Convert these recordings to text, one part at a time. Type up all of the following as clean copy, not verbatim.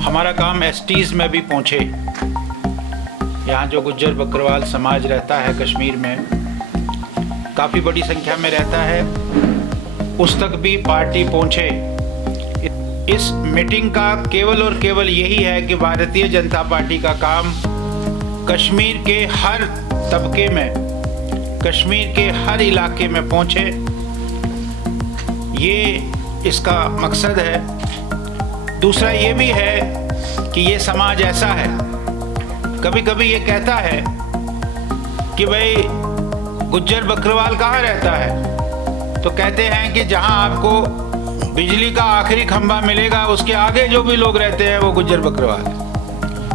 हमारा काम एसटीज़ में भी पहुँचे। यहाँ जो गुज्जर बकरवाल समाज रहता है कश्मीर में, काफ़ी बड़ी संख्या में रहता है, उस तक भी पार्टी पहुँचे। इस मीटिंग का केवल और केवल यही है कि भारतीय जनता पार्टी का काम कश्मीर के हर तबके में, कश्मीर के हर इलाके में पहुँचे, ये इसका मकसद है। दूसरा ये भी है कि ये समाज ऐसा है, कभी कभी ये कहता है कि भाई गुज्जर बकरवाल कहाँ रहता है, तो कहते हैं कि जहाँ आपको बिजली का आखिरी खंभा मिलेगा उसके आगे जो भी लोग रहते हैं वो गुज्जर बकरवाल है।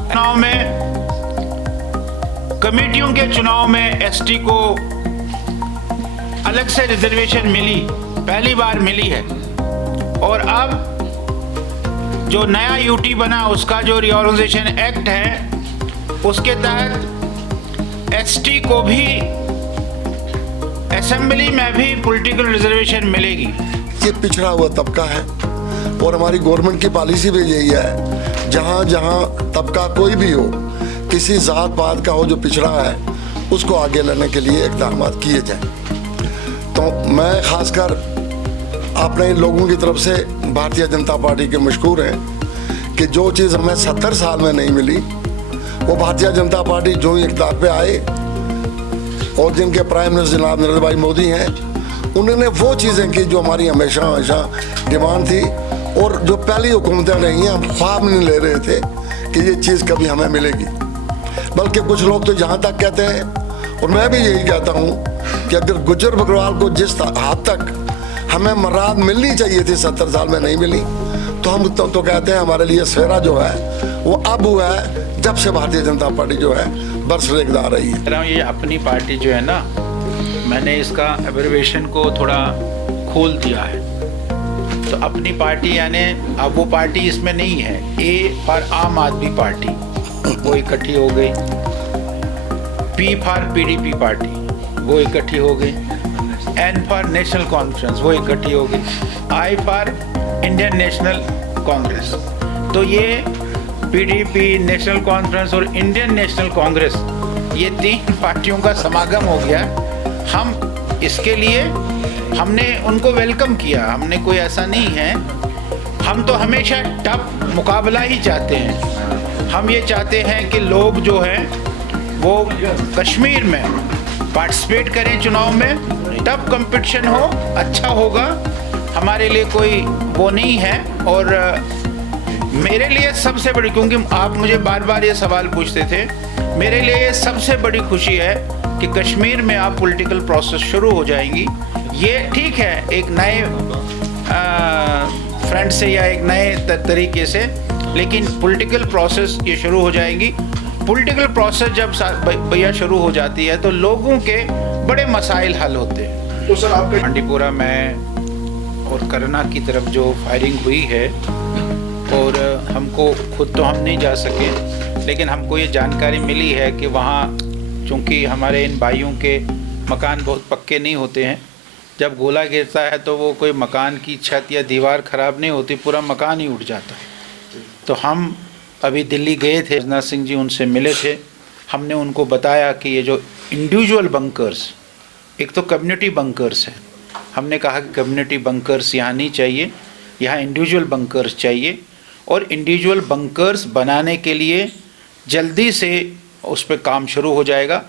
चुनाव में, कमेटियों के चुनाव में एसटी को अलग से रिजर्वेशन मिली, पहली बार मिली है। और अब जो नया यूटी बना, उसका जो रिऑर्गेनाइजेशन एक्ट है, उसके तहत एसटी को भी असेंबली में भी पॉलिटिकल रिजर्वेशन मिलेगी। ये पिछड़ा हुआ तबका है और हमारी गवर्नमेंट की पॉलिसी भी यही है, जहाँ जहाँ तबका कोई भी हो, किसी जात पात का हो जो पिछड़ा है, उसको आगे लाने के लिए इक़दाम किए जाएं। तो मैं खासकर अपने लोगों की तरफ से भारतीय जनता पार्टी के मशहूर हैं कि जो चीज़ हमें 70 साल में नहीं मिली, वो भारतीय जनता पार्टी जो ही इक़्तिदार पे आए और जिनके प्राइम मिनिस्टर जनाब नरेंद्र भाई मोदी हैं, उन्होंने वो चीज़ें की जो हमारी हमेशा हमेशा डिमांड थी और जो पहली हुकूमतें रही हैं, हम ख्वाब नहीं ले रहे थे कि ये चीज़ कभी हमें मिलेगी। बल्कि कुछ लोग तो यहाँ तक कहते हैं, और मैं भी यही कहता हूँ कि अगर गुज्जर बकरवाल को जिस हद तक हमें मराद मिलनी चाहिए थी 70 साल में नहीं मिली, तो हम तो कहते हैं हमारे लिए सवेरा जो है वो अब हुआ है जब से भारतीय जनता पार्टी जो है बरसरेकदार रही है। ये अपनी पार्टी जो है ना, मैंने इसका एब्रिविएशन को थोड़ा खोल दिया है। तो अपनी पार्टी यानी अब वो पार्टी इसमें नहीं है। ए फॉर आम आदमी पार्टी, वो इकट्ठी हो गई। पी फॉर पीडीपी पार्टी, वो इकट्ठी हो गई। एन फॉर नेशनल कॉन्फ्रेंस, वो इकट्ठी हो गई। I for Indian national Congress. तो ये पीडीपी, नेशनल कॉन्फ्रेंस और इंडियन नेशनल कांग्रेस, ये 3 पार्टियों का समागम हो गया। हम इसके लिए हमने उनको वेलकम किया। हमने कोई ऐसा नहीं है, हम तो हमेशा टफ मुकाबला ही चाहते हैं। हम ये चाहते हैं कि लोग जो हैं वो कश्मीर में पार्टिसिपेट करें चुनाव में, टफ कंपटीशन हो, अच्छा होगा। हमारे लिए कोई वो नहीं है। और मेरे लिए सबसे बड़ी, क्योंकि आप मुझे बार बार ये सवाल पूछते थे, मेरे लिए ये सबसे बड़ी खुशी है कि कश्मीर में आप पॉलिटिकल प्रोसेस शुरू हो जाएंगी। ये ठीक है, एक नए फ्रंट से या एक नए तरीके से, लेकिन पॉलिटिकल प्रोसेस ये शुरू हो जाएगी। पॉलिटिकल प्रोसेस जब भैया शुरू हो जाती है तो लोगों के बड़े मसाइल हल होते हैं। तो सर आपका बांडीपुरा में और करना की तरफ जो फायरिंग हुई है, और हमको खुद तो हम नहीं जा सके, लेकिन हमको ये जानकारी मिली है कि वहाँ चूँकि हमारे इन भाइयों के मकान बहुत पक्के नहीं होते हैं, जब गोला गिरता है तो वो कोई मकान की छत या दीवार ख़राब नहीं होती, पूरा मकान ही उठ जाता है। तो हम अभी दिल्ली गए थे, राजनाथ सिंह जी उनसे मिले थे। हमने उनको बताया कि ये जो इंडिविजुअल बंकर्स, एक तो कम्युनिटी बंकर्स है, हमने कहा कि कम्युनिटी बंकर्स यहाँ नहीं चाहिए, यहाँ इंडिविजुअल बंकर्स चाहिए। और इंडिविजुअल बंकर्स बनाने के लिए जल्दी से उस पर काम शुरू हो जाएगा।